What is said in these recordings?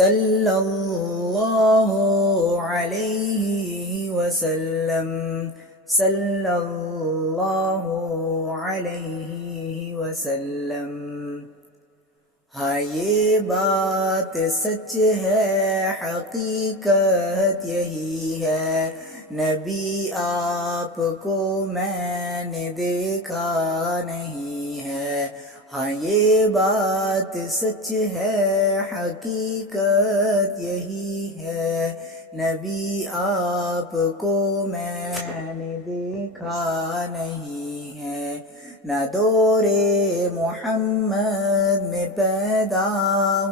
صلی اللہ علیہ وسلم، صلی اللہ علیہ وسلم۔ ہاں یہ بات سچ ہے، حقیقت یہی ہے، نبی آپ کو میں نے دیکھا نہیں ہے۔ ہاں یہ بات سچ ہے، حقیقت یہی ہے، نبی آپ کو میں نے دیکھا نہیں ہے۔ نہ دور محمد میں پیدا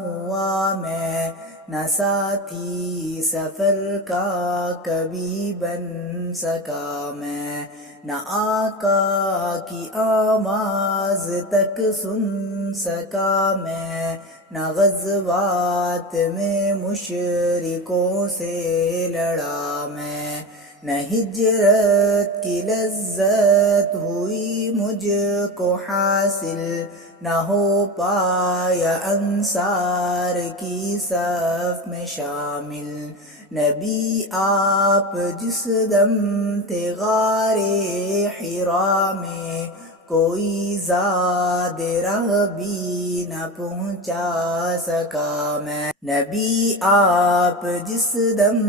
ہوا میں، نہ ساتھی سفر کا کبھی بن سکا میں، نہ آقا کی آواز تک سن سکا میں، نہ غزوات میں مشرکوں سے لڑا میں، نہ ہجرت کی لذت ہوئی مجھ کو حاصل، نہ ہو پایا انصار کی صف میں شامل۔ نبی آپ جس دم تھے غار حرا میں، کوئی زاد راہ بھی نہ پہنچا سکا میں۔ نبی آپ جس دم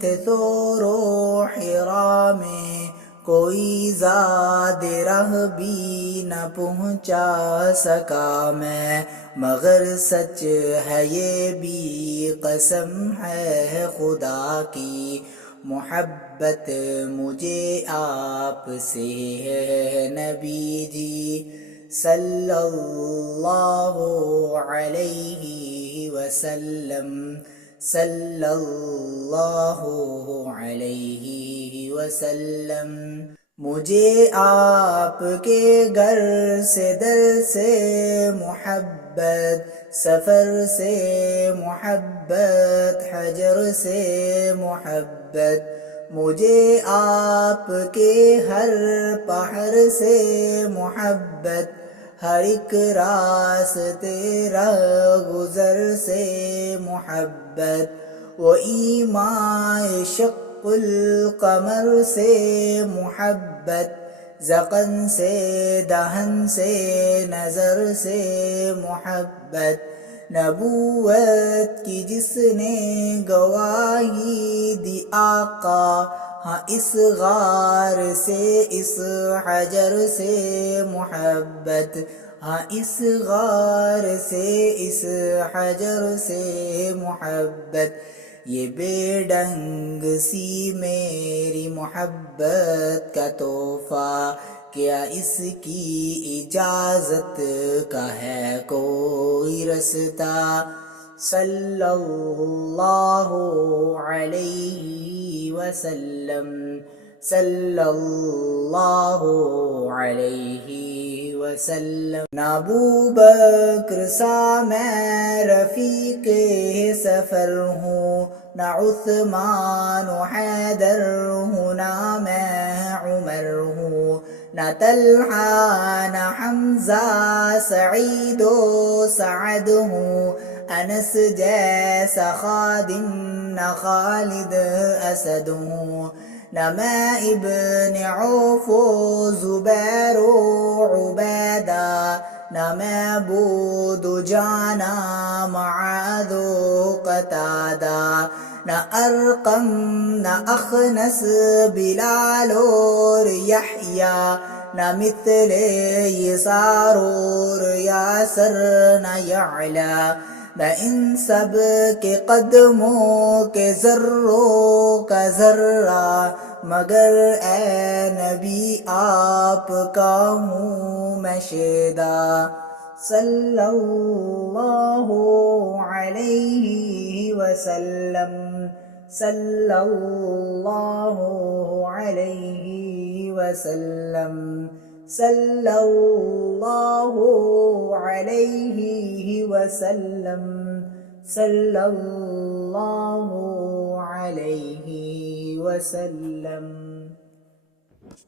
تھے طور و حرا میں، کوئی زاد راہ بھی نہ پہنچا سکا میں، مگر سچ ہے یہ بھی قسم ہے خدا کی، محبت مجھے آپ سے ہے نبی جی، صلی اللہ علیہ وسلم، صلی اللہ علیہ وسلم۔ مجھے آپ کے گھر سے در سے محبت، سفر سے محبت، حجر سے محبت، مجھے آپ کے ہر پہر سے محبت، ہر ایک راستے رہ گزر سے محبت، وہ ایماں شق القمر سے محبت، ذقن سے دہن سے نظر سے محبت، نبوت کی جس نے گواہی دی آقا، ہاں اس غار سے اس حجر سے محبت، ہاں اس غار سے اس حجر سے محبت، یہ بے ڈنگ سی میری محبت کا تحفہ، کیا اس کی اجازت کا ہے کوئی رستہ؟ صلی اللہ علیہ وسلم، صلی اللہ علیہ وسلم۔ نہ ابوبکر سا میں رفیق سفر ہوں، نہ عثمان و حیدر ہوں، نہ میں عمر ہوں، نہ طلحہ نہ حمزہ سعید و سعد ہوں، انس جیسا خادم نہ خالد اسد ہوں، نہ میں ابن عوف و زبیر و عبیدہ، نہ میں بود و جانا معاذ و قتادہ، نہ ارقم نہ اخنس بلال اور یحییٰ، نہ مثل یسار اور یاسر نہ یعلا، نہ ان سب کے قدموں کے ذروں کا ذرہ، مگر اے نبی آپ کا ہوں میں شیدا، صلی اللہ علیہ وسلم، صلی اللہ علیہ وسلم، صلی اللہ علیہ وسلم، صلی اللہ علیہ وسلم۔